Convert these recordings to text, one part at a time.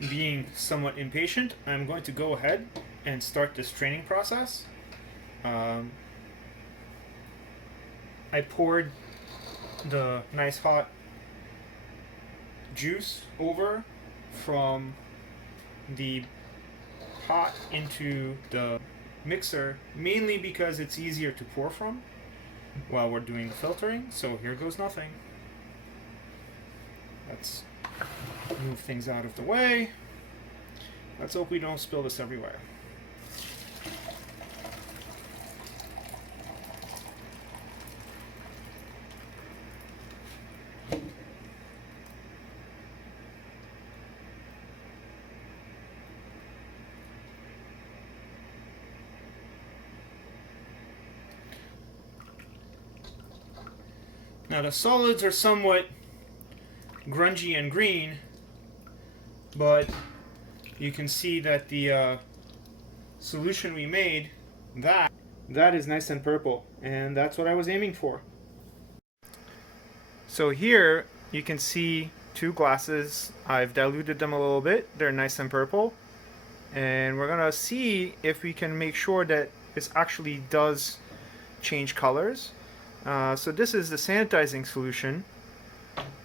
being somewhat impatient, I'm going to go ahead and start this training process. Um, I poured the nice hot juice over from the pot into the mixer, mainly because it's easier to pour from while we're doing the filtering. So here goes nothing. Let's move things out of the way. Let's hope we don't spill this everywhere. Now the solids are somewhat grungy and green, but you can see that the solution we made, that is nice and purple, and that's what I was aiming for. So here you can see two glasses. I've diluted them a little bit. They're nice and purple, and we're gonna see if we can make sure that this actually does change colors. So this is the sanitizing solution,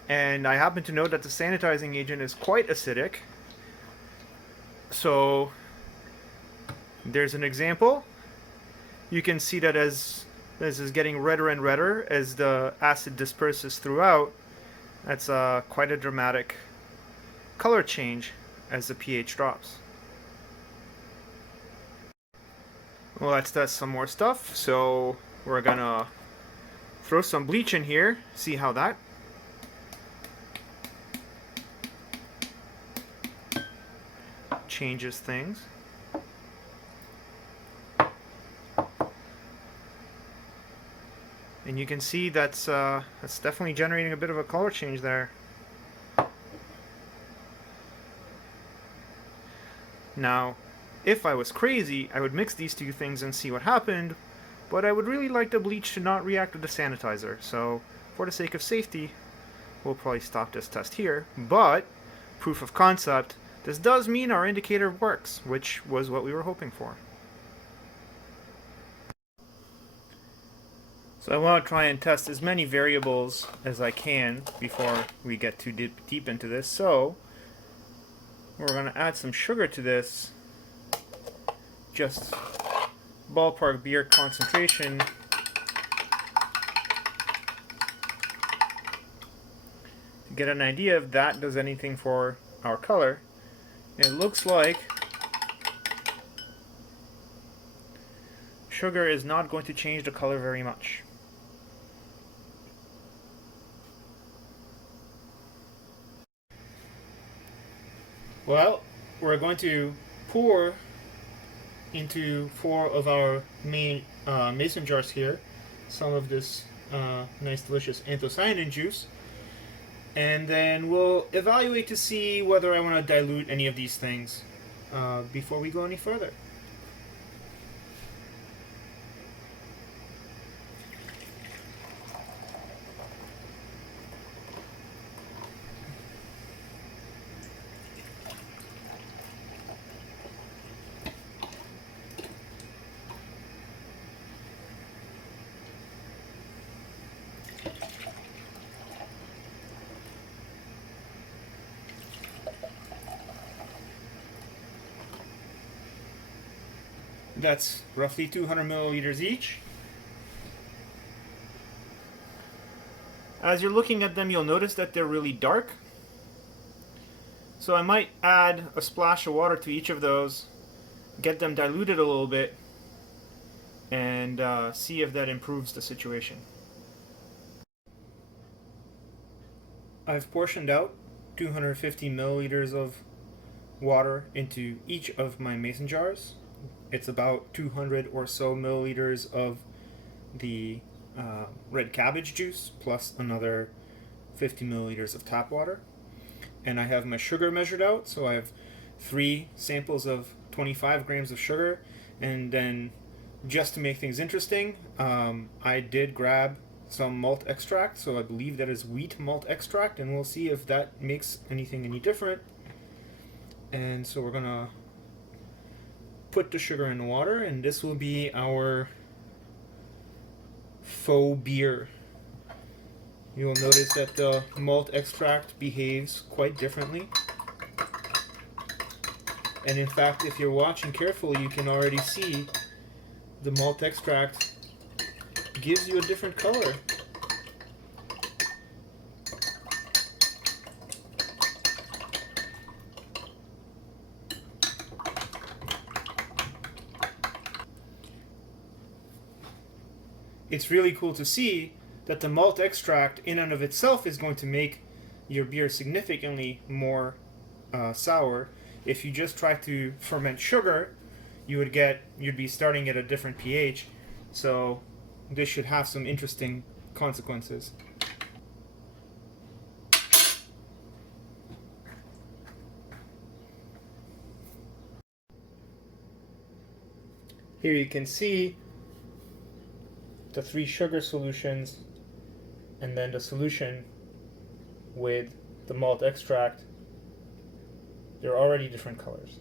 and I happen to know that the sanitizing agent is quite acidic. So there's an example. You can see that as this is getting redder and redder as the acid disperses throughout. That's quite a dramatic color change as the pH drops. Well, let's test some more stuff. So we're gonna throw some bleach in here, see how that changes things. And you can see that's definitely generating a bit of a color change there. Now, if I was crazy, I would mix these two things and see what happened, but I would really like the bleach to not react with the sanitizer, so for the sake of safety, we'll probably stop this test here. But, proof of concept, this does mean our indicator works, which was what we were hoping for. So I want to try and test as many variables as I can before we get too deep into this. So we're going to add some sugar to this, just ballpark beer concentration. To get an idea if that does anything for our color. It looks like sugar is not going to change the color very much. Well, we're going to pour into 4 of our main mason jars here some of this nice delicious anthocyanin juice, and then we'll evaluate to see whether I want to dilute any of these things before we go any further. That's roughly 200 milliliters each. As you're looking at them, you'll notice that they're really dark. So I might add a splash of water to each of those, get them diluted a little bit, and see if that improves the situation. I've portioned out 250 milliliters of water into each of my mason jars. It's about 200 or so milliliters of the red cabbage juice plus another 50 milliliters of tap water. And I have my sugar measured out, so I have 3 samples of 25 grams of sugar. And then, just to make things interesting, I did grab some malt extract, so I believe that is wheat malt extract, and we'll see if that makes anything any different. And so we're gonna put the sugar in the water, and this will be our faux beer. You'll notice that the malt extract behaves quite differently. And in fact, if you're watching carefully, you can already see the malt extract gives you a different color. It's really cool to see that the malt extract in and of itself is going to make your beer significantly more sour. If you just try to ferment sugar, you'd be starting at a different pH. So this should have some interesting consequences. Here you can see the 3 sugar solutions and then the solution with the malt extract. They're already different colors.